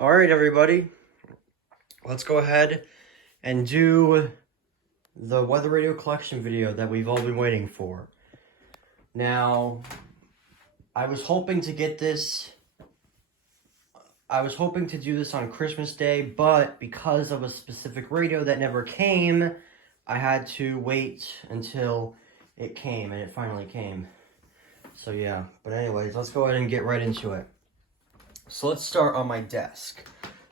All right, everybody, let's go ahead and do the weather radio collection video that we've all been waiting for. Now, I was hoping to do this on Christmas Day, but because of a specific radio that never came, I had to wait until it came, and it finally came. So yeah, but anyways, let's go ahead and get right into it. So let's start on my desk.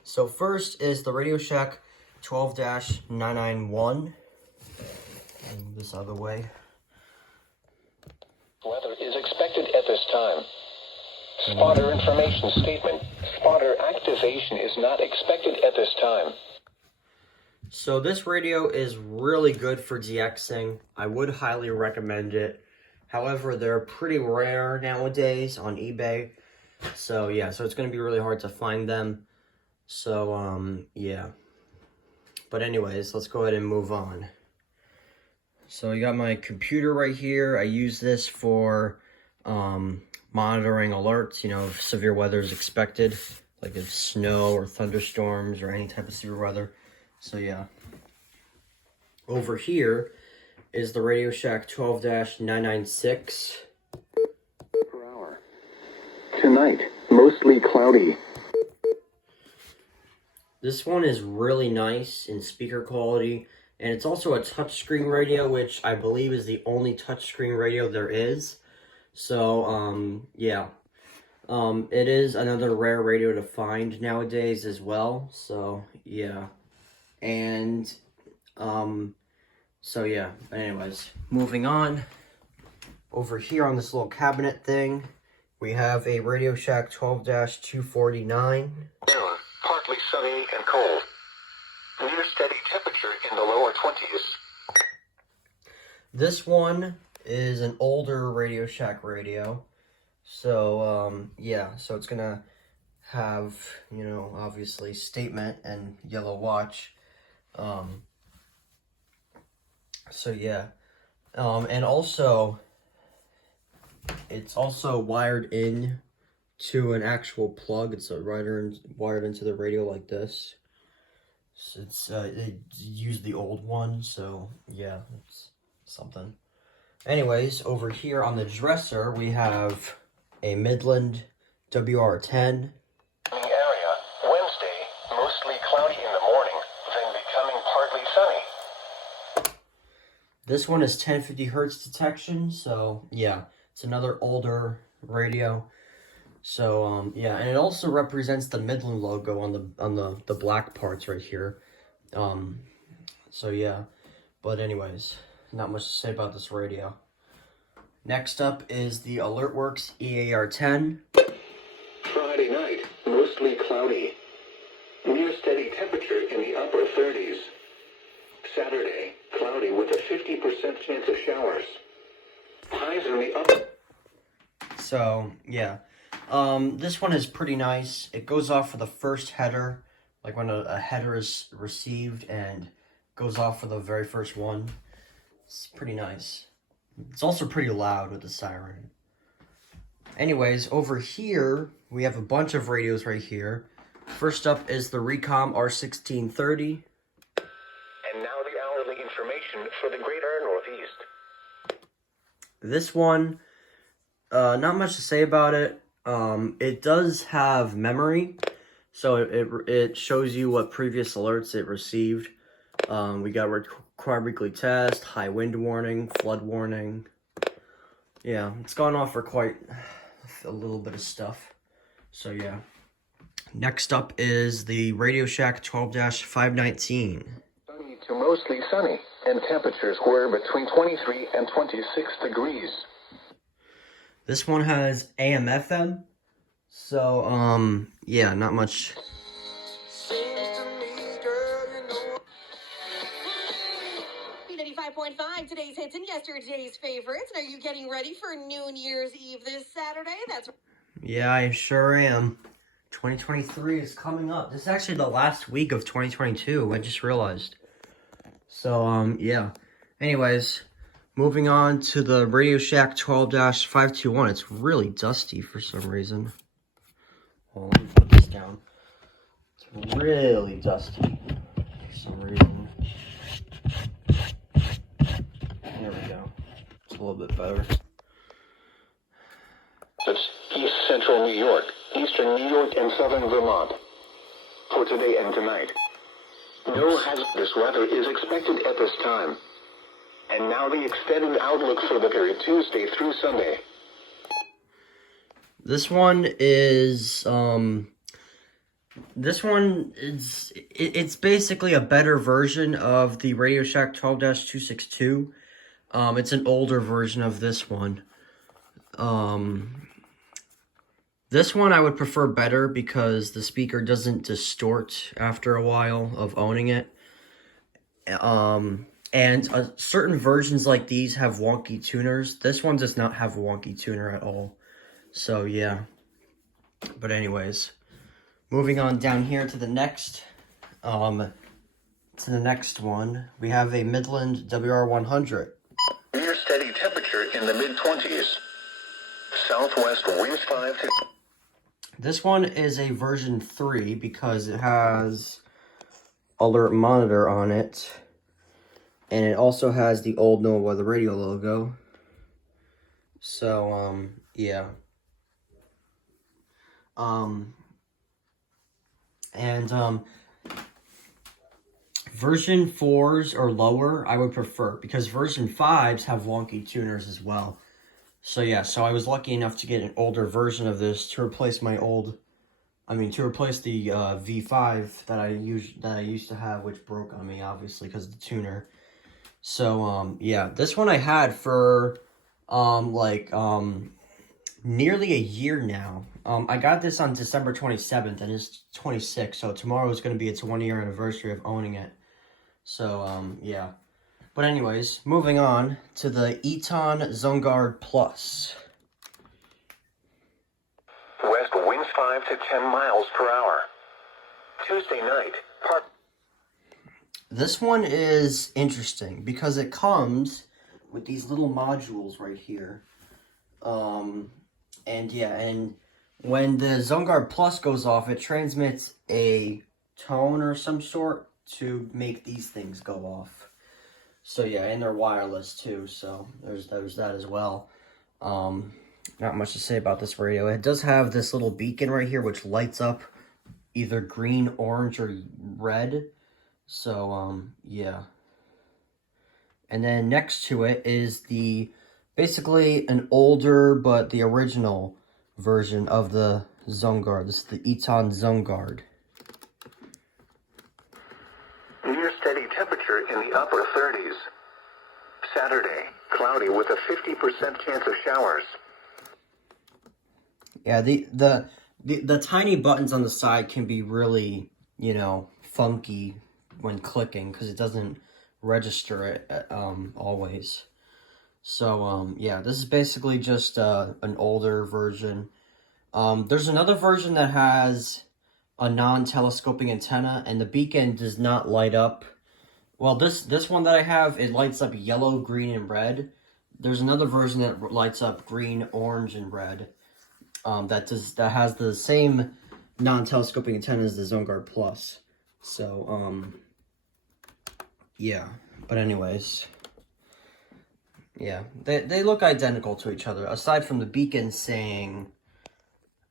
So first is the Radio Shack 12-991. Move this out of the way. Weather is expected at this time. Spotter information statement. Spotter activation is not expected at this time. So this radio is really good for DXing. I would highly recommend it. However, they're pretty rare nowadays on eBay. So yeah, so it's going to be really hard to find them. So yeah. But anyways, let's go ahead and move on. So I got my computer right here. I use this for monitoring alerts, if severe weather is expected, like if snow or thunderstorms or any type of severe weather. So yeah. Over here is the Radio Shack 12-996. Per hour. Tonight, mostly cloudy. This one is really nice in speaker quality, and it's also a touchscreen radio, which I believe is the only touchscreen radio there is. So, yeah. It is another rare radio to find nowadays as well, so, yeah. And, so yeah, anyways, moving on. Over here on this little cabinet thing, we have a Radio Shack 12-249. Partly sunny and cold. Near steady temperature in the lower 20s. This one is an older Radio Shack radio. So, yeah, so it's gonna have, obviously statement and yellow watch. So yeah. And also, it's also wired in to an actual plug. It's wired into the radio like this. So they used the old one, so yeah, it's something. Anyways, over here on the dresser, we have a Midland WR10. In the area, Wednesday, mostly cloudy in the morning, then becoming partly sunny. This one is 1050 hertz detection, so yeah, it's another older radio. So yeah, and it also represents the Midland logo on the black parts right here. So yeah, but anyways, not much to say about this radio. Next up is the AlertWorks EAR10. Friday night, mostly cloudy. Near steady temperature in the upper 30s. Saturday, cloudy with a 50% chance of showers. Highs in the upper. So yeah. This one is pretty nice. It goes off for the first header, like when a header is received and goes off for the very first one. It's pretty nice. It's also pretty loud with the siren. Anyways, over here, we have a bunch of radios right here. First up is the Recom R1630. And now the hourly information for the Greater Northeast. This one, not much to say about it. It does have memory, so it shows you what previous alerts it received. We got required weekly test, high wind warning, flood warning. Yeah, it's gone off for quite a little bit of stuff. So yeah. Next up is the Radio Shack 12-519. Sunny to mostly sunny, and temperatures were between 23 and 26 degrees. This one has AM FM, so, yeah, not much. 95.5, today's hits and yesterday's favorites. And are you getting ready for New Year's Eve this Saturday? That's Yeah, I sure am. 2023 is coming up. This is actually the last week of 2022, I just realized. So, yeah. Anyways, moving on to the Radio Shack 12-521. It's really dusty for some reason. Hold on, let me put this down. really dusty for some reason. There we go. It's a little bit better. It's east central New York, eastern New York, and southern Vermont. For today and tonight. No hazardous weather is expected at this time. And now the extended outlook for the period Tuesday through Sunday. This one is it's basically a better version of the Radio Shack 12-262. It's an older version of this one. This one I would prefer better because the speaker doesn't distort after a while of owning it. And certain versions like these have wonky tuners. This one does not have a wonky tuner at all. So yeah. But anyways, moving on down here to the next one, we have a Midland WR100. Near steady temperature in the mid-20s. Southwest winds 5 to... This one is a version 3 because it has alert monitor on it. And it also has the old NOAA Weather Radio logo. So, yeah. Version 4s or lower, I would prefer. Because version 5s have wonky tuners as well. So yeah, so I was lucky enough to get an older version of this to replace my old, to replace the V5 that I used to have, which broke on me, obviously, because of the tuner. So, yeah, this one I had for, nearly a year now. I got this on December 27th, and it's 26, so tomorrow is going to be its 1-year anniversary of owning it. So, yeah. But anyways, moving on to the Eton ZoneGuard Plus. West winds 5 to 10 miles per hour. Tuesday night, This one is interesting because it comes with these little modules right here. And when the ZoneGuard Plus goes off, it transmits a tone or some sort to make these things go off. So yeah, and they're wireless too, so there's that as well. Not much to say about this radio. It does have this little beacon right here which lights up either green, orange, or red. So, yeah. And then next to it is basically an older but the original version of the ZoneGuard. This is the Eton ZoneGuard. near steady temperature in the upper 30s. Saturday, cloudy with a 50% chance of showers. Yeah, the tiny buttons on the side can be really, funky when clicking because it doesn't register it always. So, yeah, this is basically just an older version. There's another version that has a non-telescoping antenna, and the beacon does not light up. Well, this one that I have, it lights up yellow, green, and red. There's another version that lights up green, orange, and red. That has the same non-telescoping antenna as the ZoneGuard Plus. So, yeah. But anyways, yeah, they look identical to each other, aside from the beacon saying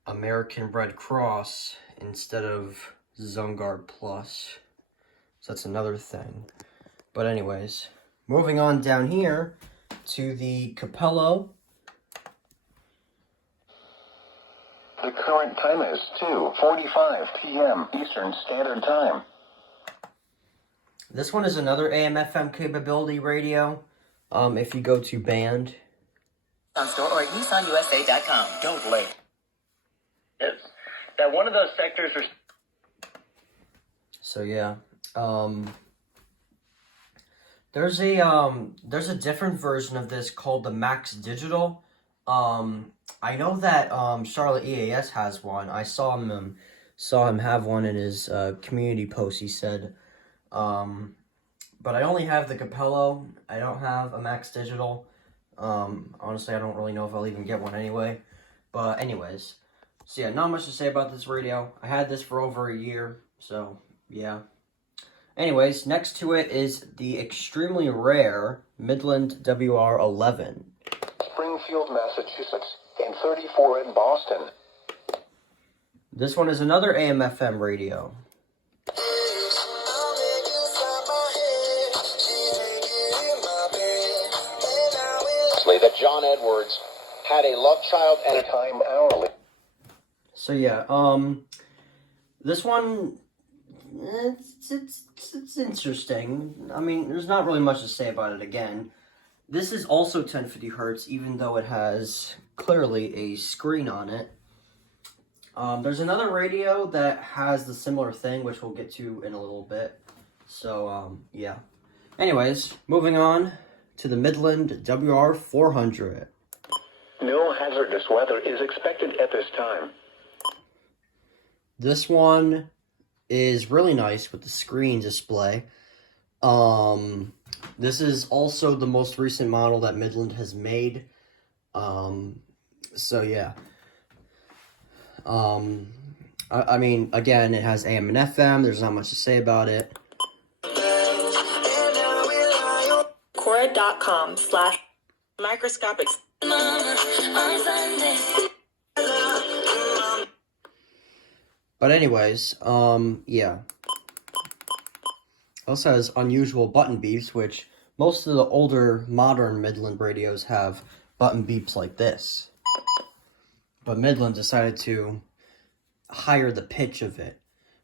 American Red Cross instead of ZoneGuard Plus. So that's another thing. But anyways, moving on down here to the Capello. The current time is 2:45 p.m. Eastern Standard Time. This one is another AM/FM capability radio. If you go to band. On store or at NissanUSA.com. Don't late. Yes. That one of those sectors are... So yeah. There's a different version of this called the Max Digital. I know that Charlotte EAS has one. I saw him have one in his community post, he said. But I only have the Capello. I don't have a Max Digital. Honestly, I don't really know if I'll even get one anyway. But anyways, so yeah, not much to say about this radio. I had this for over a year. So, yeah. Anyways, next to it is the extremely rare Midland WR11. Springfield, Massachusetts, and 34 in Boston. This one is another AM/FM radio. That John Edwards had a love child at a time hourly. So yeah, this one, it's interesting. I mean, there's not really much to say about it. Again, this is also 1050 hertz, even though it has clearly a screen on it. There's another radio that has the similar thing, which we'll get to in a little bit. So yeah. Anyways, moving on to the Midland WR400. No hazardous weather is expected at this time. This one is really nice with the screen display. This is also the most recent model that Midland has made. So yeah. I mean, again, it has AM and FM. There's not much to say about it. Quora.com/microscopic. But anyways, yeah. Also has unusual button beeps, which most of the older modern Midland radios have button beeps like this. But Midland decided to higher the pitch of it.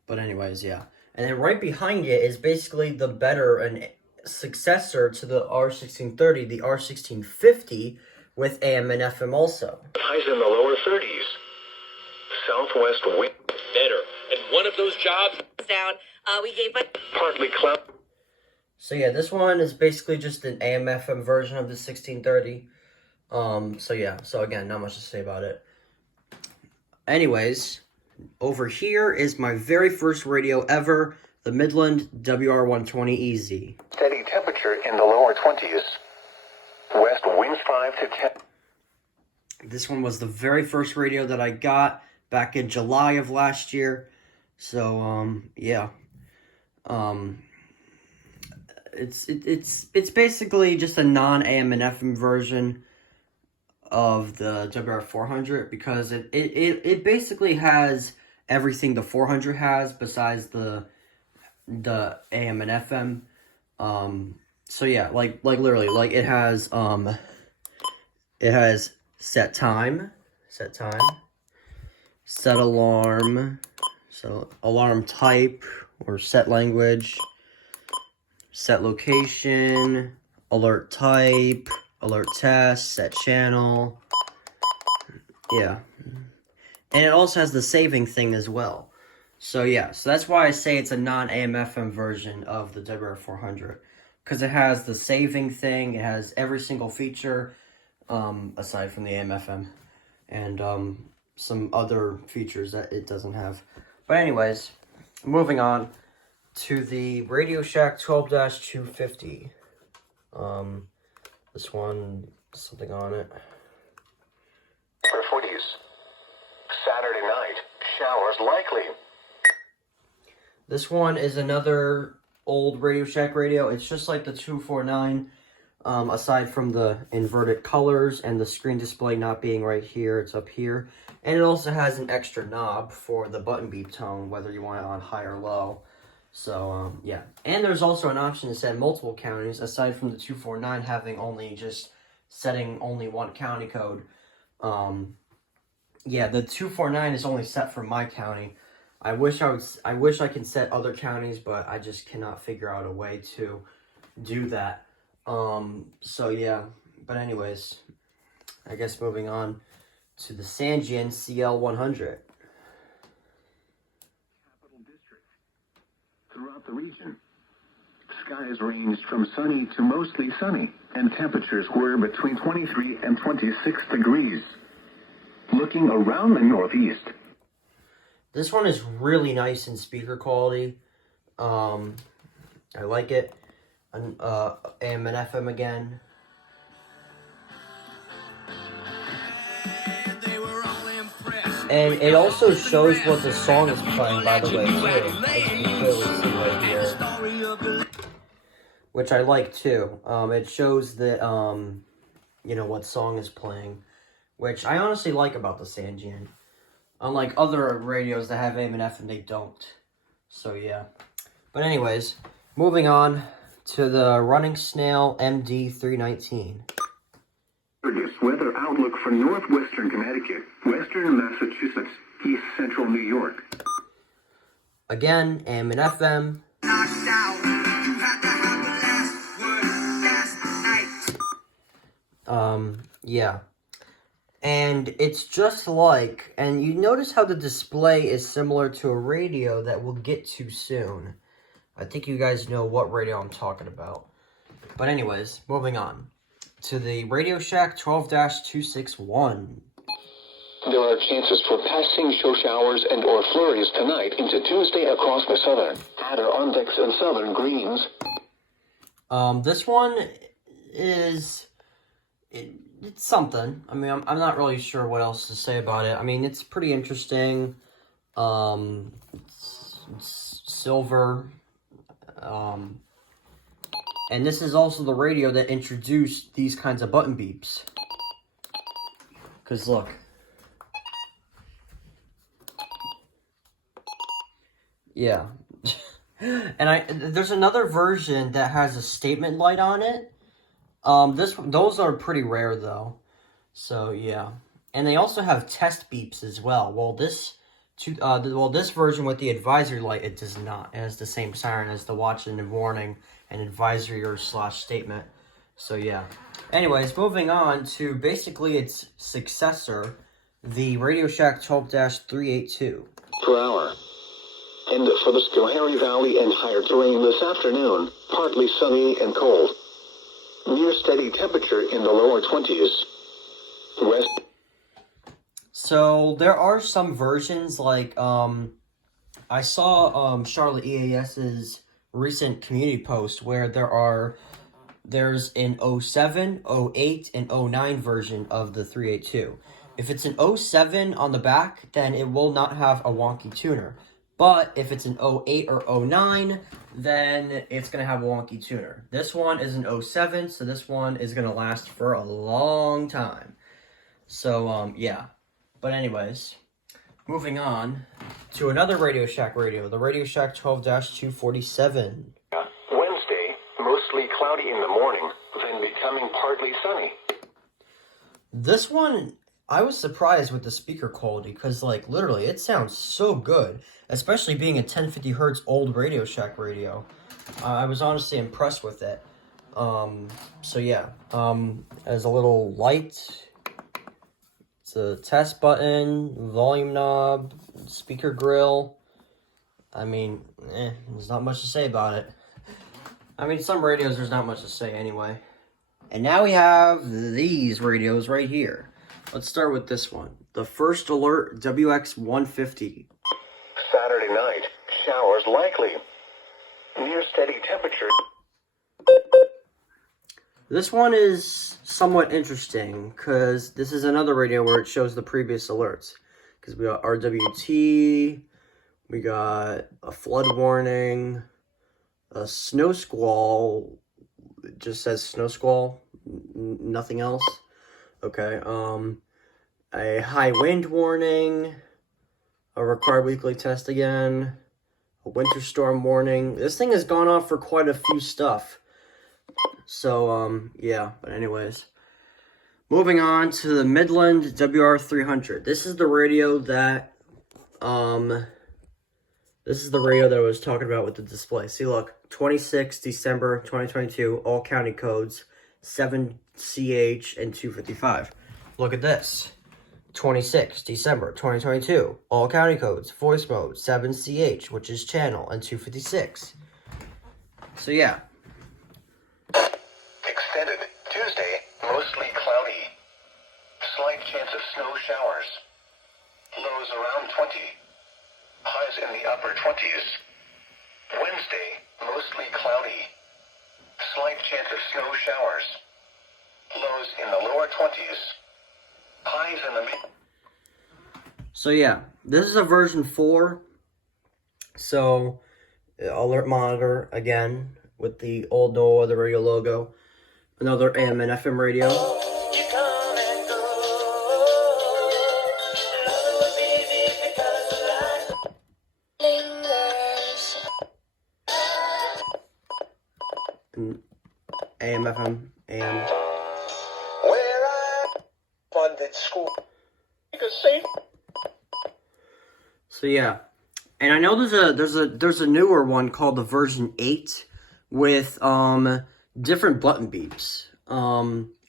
But anyways, yeah. And then right behind it is basically the better and successor to the R1630, the R1650 with AM and FM also. Highs in the lower 30s. Southwest wind. Better. And one of those jobs Down. We gave Partly cloud. So yeah, this one is basically just an AM FM version of the 1630. So yeah, so again, not much to say about it. Anyways, over here is my very first radio ever, the Midland WR120EZ. Steady temperature in the lower 20s. West winds 5 to 10. This one was the very first radio that I got back in July of last year. So, yeah. It's basically just a non-AM and FM version of the WR400 because it basically has everything the 400 has besides the AM and FM. So yeah, like literally, like it has set time, set alarm, so alarm type or set language, set location, alert type, alert test, set channel. Yeah. And it also has the saving thing as well. So yeah, so that's why I say it's a non-AM/FM version of the WR400. Because it has the saving thing, it has every single feature, aside from the AM/FM. And some other features that it doesn't have. But anyways, moving on to the Radio Shack 12-250. This one, something on it. For 40s. Saturday night, showers likely. This one is another old Radio Shack radio. It's just like the 249, aside from the inverted colors and the screen display not being right here, it's up here. And it also has an extra knob for the button beep tone, whether you want it on high or low. So, yeah. And there's also an option to set multiple counties, aside from the 249 having setting only one county code. Yeah, the 249 is only set for my county. I wish I can set other counties, but I just cannot figure out a way to do that. So yeah, but anyways, I guess moving on to the Sangean CL100. Capital District. Throughout the region, skies ranged from sunny to mostly sunny, and temperatures were between 23 and 26 degrees. Looking around the Northeast. This one is really nice in speaker quality. I like it. AM and FM again. And it also shows what the song is playing, by the way, too. As you can clearly see right here. Which I like, too. It shows that, you know, what song is playing. Which I honestly like about the Sangean. Unlike other radios that have AM and FM, they don't. So, yeah. But anyways, moving on to the Running Snail MD319. Weather outlook for northwestern Connecticut, western Massachusetts, east central New York. Again, AM and FM. Yeah. And it's just like, and you notice how the display is similar to a radio that we'll get to soon. I think you guys know what radio I'm talking about. But anyways, moving on to the Radio Shack 12-261. There are chances for passing show showers and or flurries tonight into Tuesday across the southern, Adirondack and southern greens. This one is... It's something. I mean, I'm not really sure what else to say about it. I mean, it's pretty interesting. It's silver. And this is also the radio that introduced these kinds of button beeps. Because look. Yeah. And there's another version that has a statement light on it. Those are pretty rare though. So yeah. And they also have test beeps as well. Well, this version with the advisory light, it does not. It has the same siren as the watch and warning and advisory or / statement. So yeah. Anyways, moving on to basically its successor, the Radio Shack 12-382. Per hour. And for the Schoharie Valley and higher terrain this afternoon, partly sunny and cold. Near steady temperature in the lower 20s. West. So there are some versions like I saw Charlotte EAS's recent community post where there's an 07, 08, and 09 version of the 382. If it's an 07 on the back, then it will not have a wonky tuner. But if it's an 08 or 09, then it's going to have a wonky tuner. This one is an 07, so this one is going to last for a long time. So, yeah. But anyways, moving on to another Radio Shack radio, the Radio Shack 12-247. Wednesday, mostly cloudy in the morning, then becoming partly sunny. This one, I was surprised with the speaker quality because, like, literally, it sounds so good, especially being a 1050 hertz old Radio Shack radio. I was honestly impressed with it. So yeah, as a little light, it's a test button, volume knob, speaker grill. I mean, there's not much to say about it. I mean, some radios, there's not much to say anyway. And now we have these radios right here. Let's start with this one. The First Alert WX150. Saturday night, showers likely. Near steady temperature. This one is somewhat interesting because this is another radio where it shows the previous alerts. Because we got RWT, we got a flood warning, a snow squall. It just says snow squall, nothing else. Okay, a high wind warning, a required weekly test again, a winter storm warning. This thing has gone off for quite a few stuff. So, yeah, but anyways. Moving on to the Midland WR300. This is the radio that, I was talking about with the display. See, look, 26 December 2022, all county codes, 7CH and 255. Look at this. 26 December 2022, all county codes, voice mode, 7CH, which is channel, and 256. So yeah. Extended Tuesday, mostly cloudy. Slight chance of snow showers. Lows around 20. Highs in the upper 20s. Wednesday, mostly cloudy. Slight chance of snow showers. Lows in the lower 20s. Highs in the mid. So yeah, this is a version 4. So, alert monitor again with the old No Other Radio logo. Another AM and FM radio. And AM, FM, AM. Where I funded school. You can see. So yeah, and I know there's a newer one called the version 8 with different button beeps.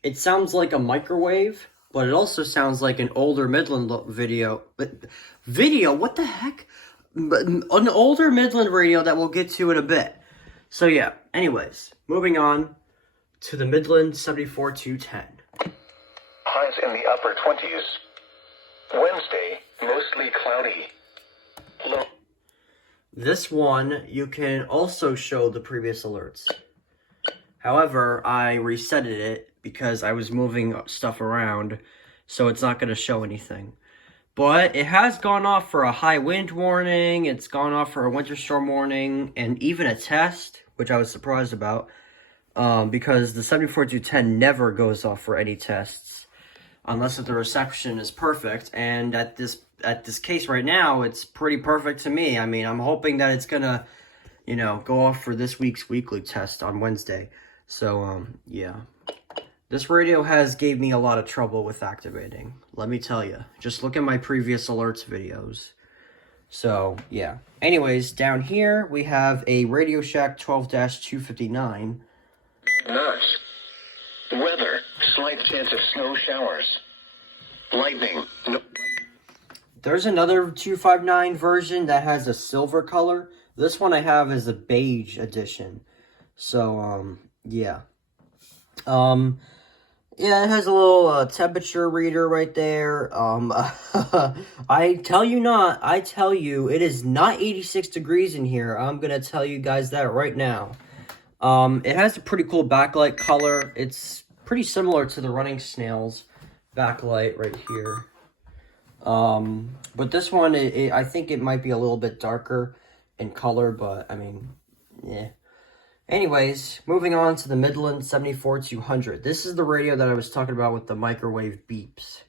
It sounds like a microwave, but it also sounds like an older Midland video. What the heck? An older Midland radio that we'll get to in a bit. So yeah, anyways, moving on to the Midland 74210. Highs in the upper 20s. Wednesday, mostly cloudy. Low. This one, you can also show the previous alerts. However, I resetted it because I was moving stuff around, so it's not going to show anything. But it has gone off for a high wind warning, it's gone off for a winter storm warning, and even a test, which I was surprised about, because the 74210 never goes off for any tests, unless if the reception is perfect, and at this case right now, it's pretty perfect to me. I mean, I'm hoping that it's gonna, go off for this week's weekly test on Wednesday. So, yeah. This radio has gave me a lot of trouble with activating. Let me tell you. Just look at my previous alerts videos. So, yeah. Anyways, down here, we have a Radio Shack 12-259. Nice. Weather, slight chance of snow showers. Lightning. No. There's another 259 version that has a silver color. This one I have is a beige edition. So, yeah. Yeah, it has a little temperature reader right there. I tell you, it is not 86 degrees in here. I'm gonna tell you guys that right now. It has a pretty cool backlight color. It's pretty similar to the Running Snails backlight right here. But this one, I think it might be a little bit darker in color, but I mean, yeah. Anyways, moving on to the Midland 74-200. This is the radio that I was talking about with the microwave beeps.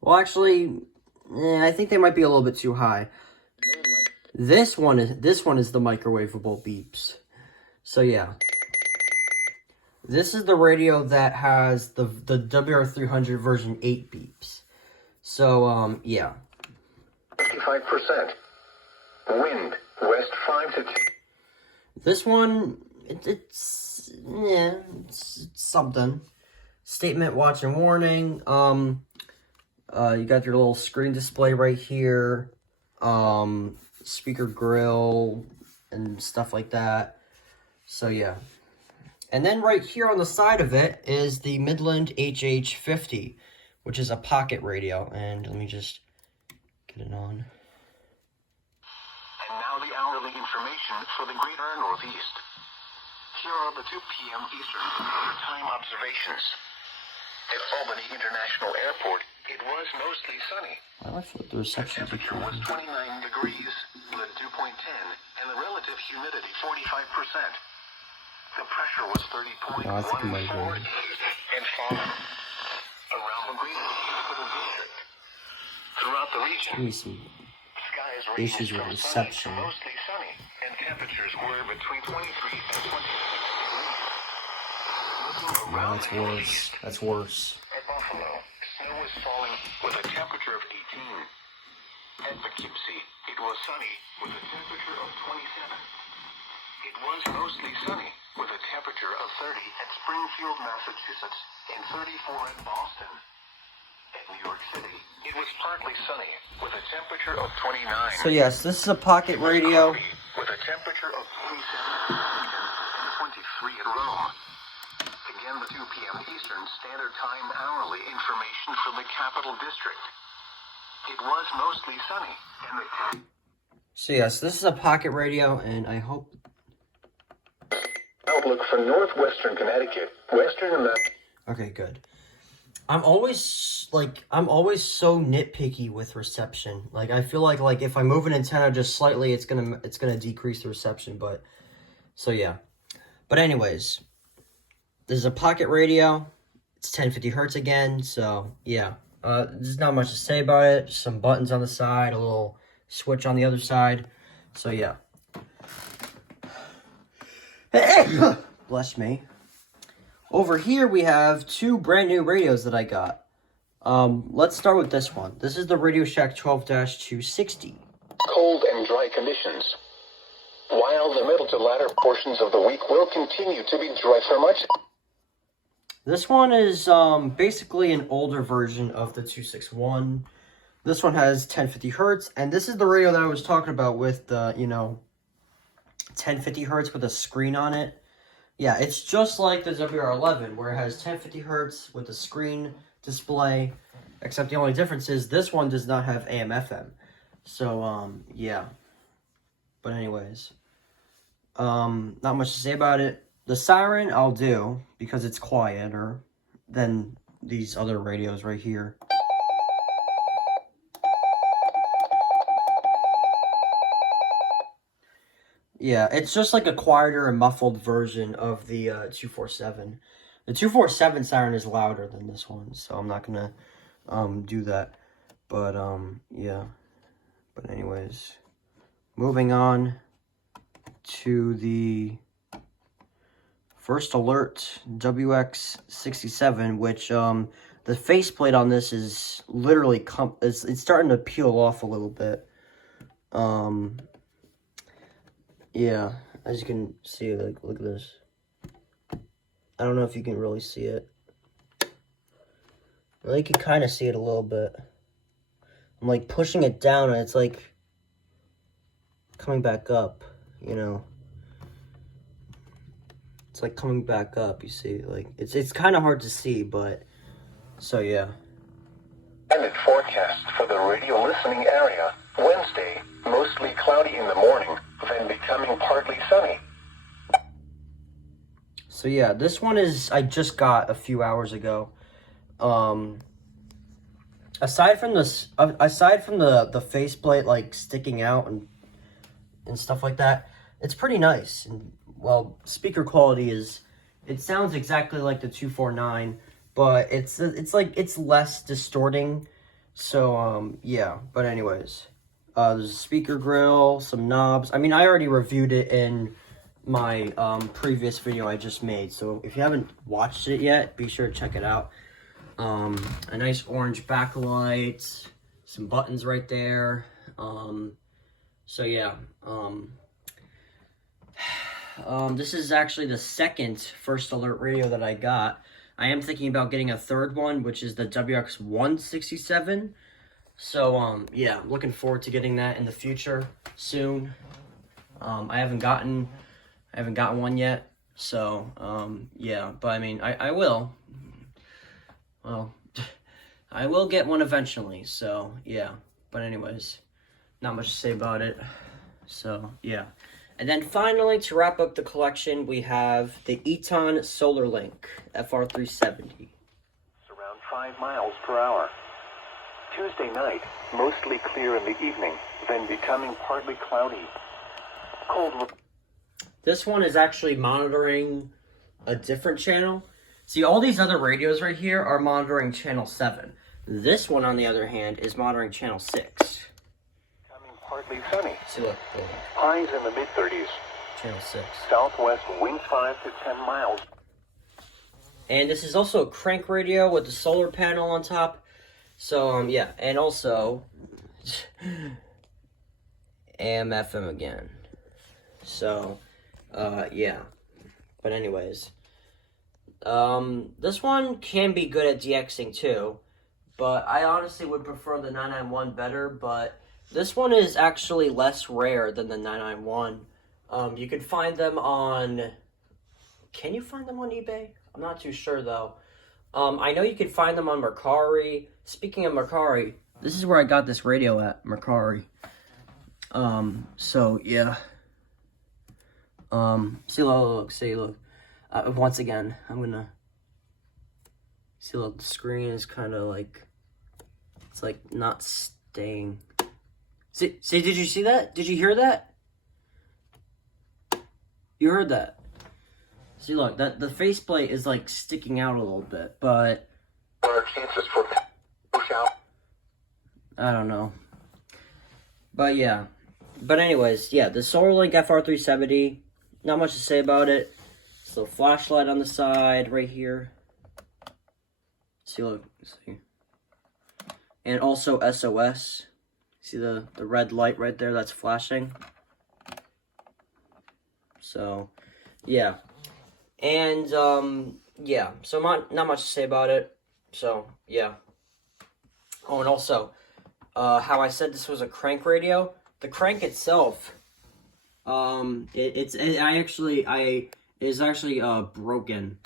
Well, actually, I think they might be a little bit too high. This one is the microwavable beeps. So yeah. This is the radio that has the WR300 version 8 beeps. So, yeah. 55%. Wind, west 5 to 10. This one, it's something. Statement, watch, and warning. You got your little screen display right here. Speaker grill and stuff like that. So, yeah. And then right here on the side of it is the Midland HH50, which is a pocket radio. And let me just get it on. And now the hourly information for the greater Northeast. Here are the 2 p.m. Eastern Time observations. At Albany International Airport, it was mostly sunny. I thought the reception Temperature was 29 degrees, the dew point 10, and the relative humidity 45%. The pressure was 30.14 I think it might be. and falling. Around the Green Hospital District. Throughout the region, Let me see. skies Issues ranged with from reception. sunny to mostly sunny, and temperatures were between 23 and 26 degrees. Looking No, around that's the worse. east, That's worse. at Buffalo, snow was falling with a temperature of 18. At Poughkeepsie, it was sunny with a temperature of 27. It was mostly sunny with a temperature of 30 at Springfield, Massachusetts, and 34 at Boston. At New York City, it was partly sunny with a temperature of 29. So yes, this is a pocket radio. With a temperature of 27 and 23 at Rome. Again, the 2 p.m. Eastern Standard Time hourly information for the Capital District. It was mostly sunny, and the So yes, this is a pocket radio, and I hope. outlook for northwestern Connecticut, western and Okay, good. I'm always so nitpicky with reception. Like I feel like if I move an antenna just slightly, it's gonna decrease the reception. But so yeah. But anyways, this is a pocket radio. It's 1050 hertz again. So yeah, there's not much to say about it. Just some buttons on the side, a little switch on the other side. So yeah. Bless me. Over here we have two brand new radios that I got. Let's start with this one. This is the Radio Shack 12-260. Cold and dry conditions. While the middle to latter portions of the week will continue to be dry for much. This one is basically an older version of the 261. This one has 1050 hertz, and this is the radio that I was talking about with the, 1050 hertz with a screen on it. Yeah, it's just like the WR11, where it has 1050 hertz with a screen display, except the only difference is this one does not have AM/FM. So, yeah. But anyways, not much to say about it. The siren I'll do, because it's quieter than these other radios right here. Yeah, it's just like a quieter and muffled version of the 247. The 247 siren is louder than this one, so I'm not gonna do that. But yeah. But anyways, moving on to the First Alert WX67, which the faceplate on this is literally it's starting to peel off a little bit. Yeah, as you can see, like, look at this. I don't know if you can really see it. Well, you can kind of see it a little bit. I'm, like, pushing it down, and it's, like, coming back up, It's, like, coming back up, you see. Like, it's kind of hard to see, but, so, yeah. Extended forecast for the radio listening area. Wednesday, mostly cloudy in the morning, then becoming partly sunny. So yeah, this one I just got a few hours ago. Aside from the faceplate like sticking out and stuff like that, it's pretty nice. And well, speaker quality it sounds exactly like the 249, but it's less distorting. So yeah, but anyways. There's a speaker grill, some knobs. I mean, I already reviewed it in my previous video I just made. So if you haven't watched it yet, be sure to check it out. A nice orange backlight, some buttons right there. So yeah. This is actually the second First Alert radio that I got. I am thinking about getting a third one, which is the WX167. So, yeah, I'm looking forward to getting that in the future soon. I haven't gotten one yet. So, yeah, but I mean, I will. Well, I will get one eventually. So, yeah. But anyways, not much to say about it. So, yeah. And then finally, to wrap up the collection, we have the Eton SolarLink FR370. It's around 5 miles per hour. Tuesday night, mostly clear in the evening, then becoming partly cloudy. Cold. This one is actually monitoring a different channel. See, all these other radios right here are monitoring channel 7. This one, on the other hand, is monitoring channel 6. Becoming partly sunny. See, look. Highs in the mid-30s. Channel 6. Southwest winds 5 to 10 miles. And this is also a crank radio with the solar panel on top. So, yeah, and also AM/FM again. So, yeah. But anyways, this one can be good at DXing too, but I honestly would prefer the 991 better, but this one is actually less rare than the 991. You can find them on... Can you find them on eBay? I'm not too sure, though. I know you can find them on Mercari. Speaking of Mercari, this is where I got this radio at, Mercari. So, yeah. See, look. Once again, I'm gonna... See, look, the screen is kind of like, it's like not staying. See, did you see that? Did you hear that? You heard that. See, look, that the faceplate is like sticking out a little bit, but Our chances for shower. I don't know. But yeah. But anyways, yeah, the SolarLink FR370, not much to say about it. So flashlight on the side right here. See, look, see. And also SOS. See the red light right there that's flashing? So, yeah. And, yeah. So not much to say about it. So, yeah. Oh, and also, how I said this was a crank radio. The crank itself, is actually broken.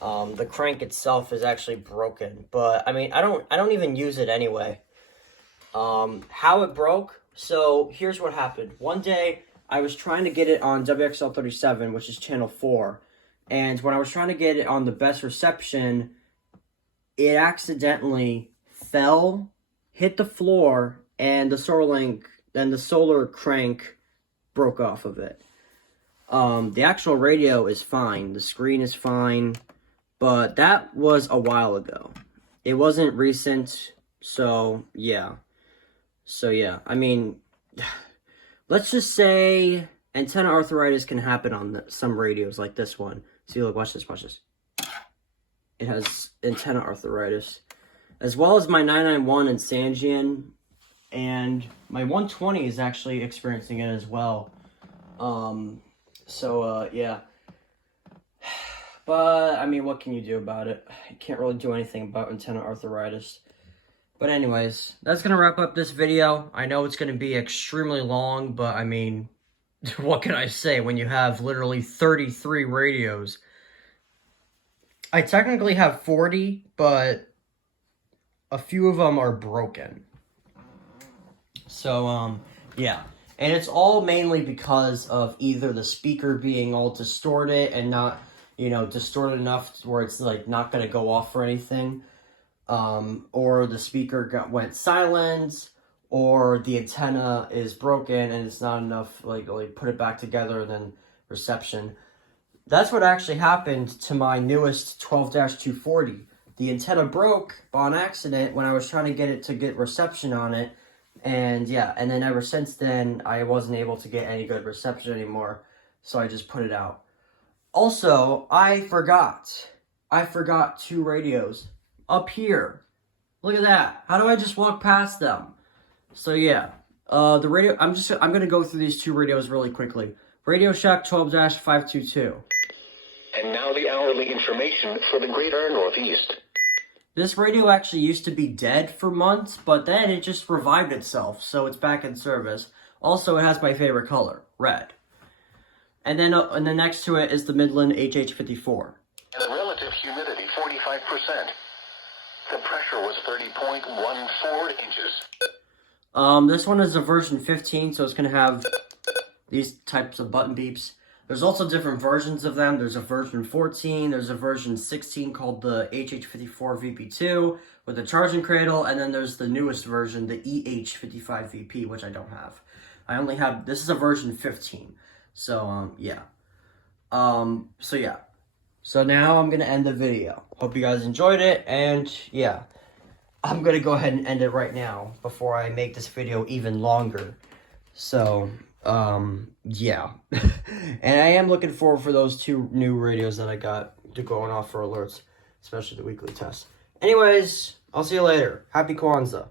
The crank itself is actually broken, but I mean, I don't even use it anyway. How it broke? So here's what happened. One day I was trying to get it on WXL37, which is channel 4, and when I was trying to get it on the best reception, it accidentally fell, hit the floor, and the SolarLink and the solar crank broke off of it. The actual radio is fine. The screen is fine. But that was a while ago. It wasn't recent. So, yeah. I mean, let's just say antenna arthritis can happen on some radios like this one. See, look, watch this. It has antenna arthritis. As well as my 991 and Sangean. And my 120 is actually experiencing it as well. Yeah. But, I mean, what can you do about it? You can't really do anything about antenna arthritis. But anyways, that's going to wrap up this video. I know it's going to be extremely long, but I mean, what can I say when you have literally 33 radios? I technically have 40, but a few of them are broken. So, yeah. And it's all mainly because of either the speaker being all distorted and not, distorted enough where it's, like, not going to go off or anything. Or the speaker went silent, or the antenna is broken and it's not enough, like put it back together and then reception. That's what actually happened to my newest 12-240. The antenna broke on accident when I was trying to get it to get reception on it. And yeah, and then ever since then, I wasn't able to get any good reception anymore, so I just put it out. Also, I forgot 2 radios up here. Look at that. How do I just walk past them? So yeah, the radio, I'm gonna go through these 2 radios really quickly. Radio Shack 12-522. And now the hourly information for the Greater Northeast. This radio actually used to be dead for months, but then it just revived itself, so it's back in service. Also, it has my favorite color, red. And then next to it is the Midland HH54. The relative humidity 45%. The pressure was 30.14 inches. This one is a version 15, so it's going to have these types of button beeps. There's also different versions of them. There's a version 14, there's a version 16 called the HH54 VP2 with the charging cradle, and then there's the newest version, the EH55 VP, which I don't have. I only have, this is a version 15. So, yeah. So now I'm going to end the video. Hope you guys enjoyed it, and yeah. I'm going to go ahead and end it right now before I make this video even longer. So, yeah. And I am looking forward for those 2 new radios that I got to going off for alerts, especially the weekly test. Anyways, I'll see you later. Happy Kwanzaa.